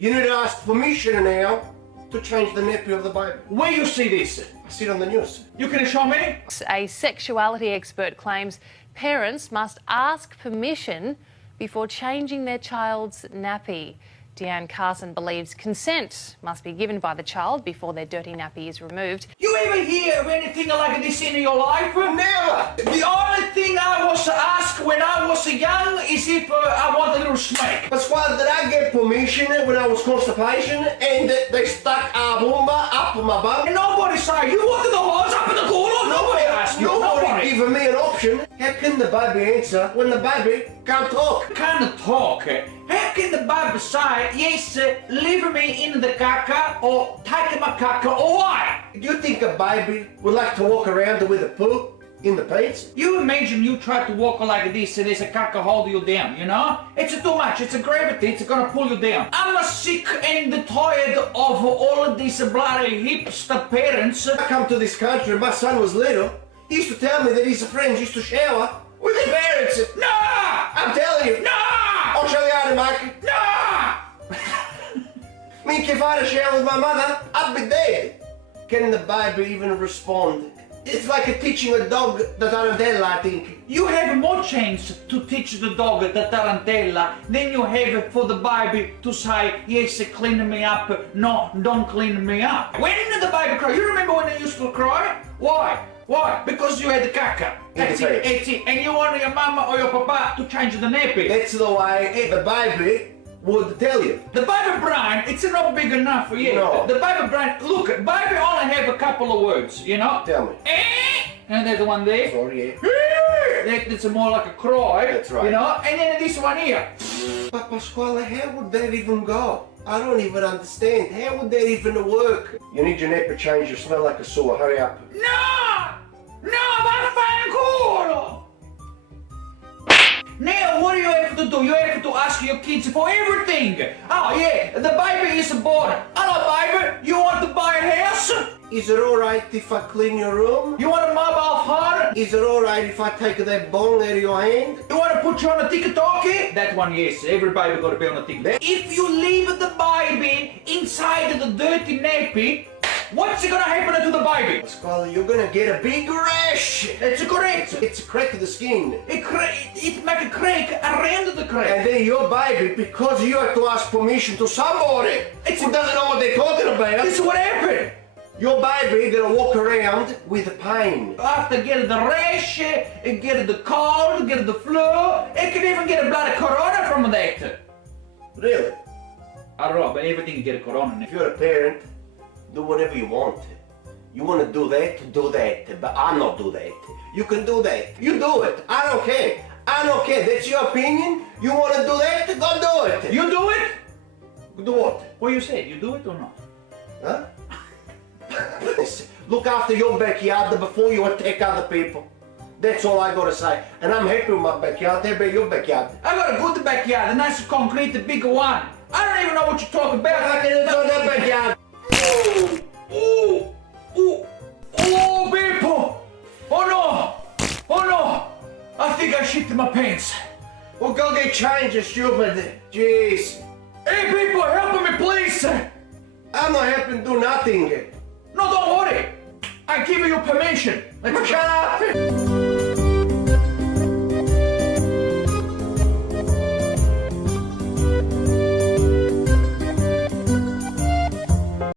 You need to ask permission now to change the nappy of the baby. Where you see this? I see it on the news. You can show me? A sexuality expert claims parents must ask permission before changing their child's nappy. Deanne Carson believes consent must be given by the child before their dirty nappy is removed. You ever hear of anything like this in your life? Never! The only thing I was asked when I was young is if I want a little smack. Pasquale, did I get permission when I was constipation and they stuck a bomba up my bum? And nobody said, you wanted the hose up in the corner? Nobody asked you. Nobody giving me an option. How can the baby answer when the baby can't talk? Can't talk. How can the baby say, yes, leave me in the caca or take my caca or why? Do you think a baby would like to walk around with a poo in the pants? You imagine you try to walk like this and there's a caca hold you down, you know? It's too much, it's a gravity, it's gonna pull you down. I'm sick and tired of all of these bloody hipster parents. I come to this country, my son was little. He used to tell me that his friends used to shower with their parents. No! I'm telling you. No! I'll show you how to make it. No! I mean, if I had a shower with my mother, I'd be dead. Can the baby even respond? It's like teaching a dog the tarantella, I think. You have more chance to teach the dog the tarantella than you have for the baby to say, yes, clean me up, no, don't clean me up. When did the baby cry? You remember when they used to cry? Why? Why? Because you had the caca. That's it. And you want your mama or your papa to change the nappy. That's the way the baby would tell you. The baby brain, it's not big enough for you. No. The baby brain, look, baby only have a couple of words, you know? Tell me. And there's the one there. Sorry, yeah. That's more like a cry. That's right. You know? And then this one here. But Pasquale, how would that even go? I don't even understand. How would that even work? You need your nappy change. You smell like a sewer. Hurry up. No! No, vaffanculo! Now, what do you have to do? You have to ask your kids for everything. Oh, yeah, the baby is born. Hello, baby, you want to buy a house? Is it alright if I clean your room? You want a mobile phone? Is it alright if I take that bong out of your hand? You want to put you on a TikTok? That one, yes. Every baby got to be on a TikTok. If you leave the baby inside the dirty nappy, what's gonna happen to the baby? Pasquale, you're gonna get a big rash. That's correct. It's a crack of the skin. It make a crack around the crack. And then your baby, because you have to ask permission to somebody who doesn't know what they're talking about. This is what happened. Your baby gonna walk around with pain. After getting the rash, get the cold, get the flu, it can even get a bloody corona from that. Really? I don't know, but everything you get a corona. If you're a parent, do whatever you want. You want to do that, but I'm not do that. You can do that. You do it. I don't care. I don't care. That's your opinion. You want to do that? Go do it. You do it? Do what? What you said, you do it or not? Huh? Look after your backyard before you attack other people. That's all I gotta say. And I'm happy with my backyard. How about your backyard? I got a good backyard, a nice concrete, a big one. I don't even know what you're talking about. I can enjoy that backyard. Oh, Pippo! Oh no! Oh no! I think I shit my pants. Well, go get changed, you stupid. Jeez. Hey, Pippo, help me, please! I'm not helping do nothing. No, don't worry. I give you permission. Shut up!